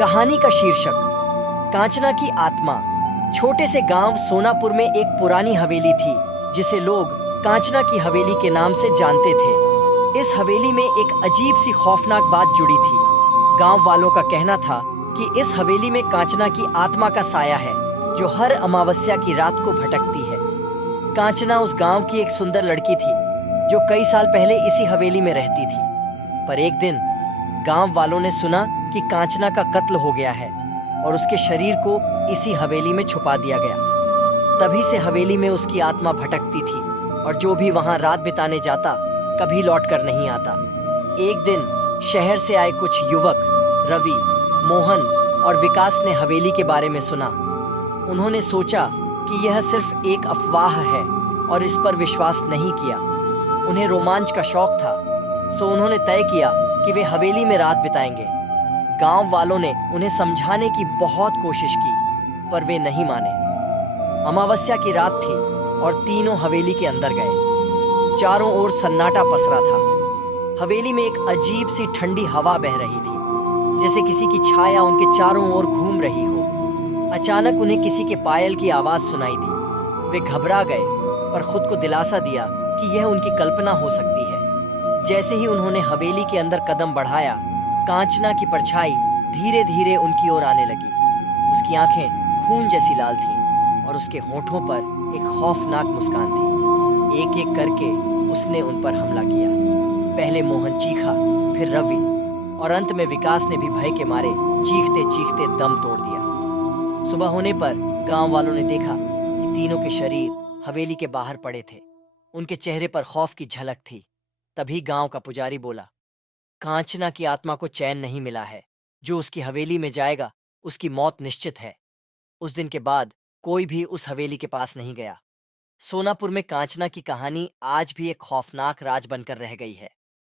कहानी का शीर्षक कांचना की आत्मा। छोटे से गांव सोनापुर में एक पुरानी हवेली थी जिसे लोग कांचना की हवेली के नाम से जानते थे। इस हवेली में एक अजीब सी खौफनाक बात जुड़ी थी। गांव वालों का कहना था कि इस हवेली में कांचना की आत्मा का साया है जो हर अमावस्या की रात को भटकती है। कांचना उस गांव की एक सुंदर लड़की थी जो कई साल पहले इसी हवेली में रहती थी। पर एक दिन गांव वालों ने सुना कि कांचना का कत्ल हो गया है और उसके शरीर को इसी हवेली में छुपा दिया गया। तभी से हवेली में उसकी आत्मा भटकती थी और जो भी वहां रात बिताने जाता कभी लौट कर नहीं आता। एक दिन शहर से आए कुछ युवक रवि, मोहन और विकास ने हवेली के बारे में सुना। उन्होंने सोचा कि यह सिर्फ एक अफवाह है और इस पर विश्वास नहीं किया। उन्हें रोमांच का शौक था, सो उन्होंने तय किया कि वे हवेली में रात बिताएंगे। गांव वालों ने उन्हें समझाने की बहुत कोशिश की पर वे नहीं माने। अमावस्या की रात थी और तीनों हवेली के अंदर गए। चारों ओर सन्नाटा पसरा था। हवेली में एक अजीब सी ठंडी हवा बह रही थी, जैसे किसी की छाया उनके चारों ओर घूम रही हो। अचानक उन्हें किसी के पायल की आवाज सुनाई दी। वे घबरा गए पर खुद को दिलासा दिया कि यह उनकी कल्पना हो सकती है। जैसे ही उन्होंने हवेली के अंदर कदम बढ़ाया, कांचना की परछाई धीरे धीरे उनकी ओर आने लगी। उसकी आंखें खून जैसी लाल थीं और उसके होठों पर एक खौफनाक मुस्कान थी। एक एक करके उसने उन पर हमला किया। पहले मोहन चीखा, फिर रवि और अंत में विकास ने भी भय के मारे चीखते चीखते दम तोड़ दिया। सुबह होने पर गांव वालों ने देखा कि तीनों के शरीर हवेली के बाहर पड़े थे। उनके चेहरे पर खौफ की झलक थी। तभी गांव का पुजारी बोला, कांचना की आत्मा को चैन नहीं मिला है। जो उसकी हवेली में जाएगा उसकी मौत निश्चित है। उस दिन के बाद कोई भी उस हवेली के पास नहीं गया। सोनापुर में कांचना की कहानी आज भी एक खौफनाक राज बनकर रह गई है।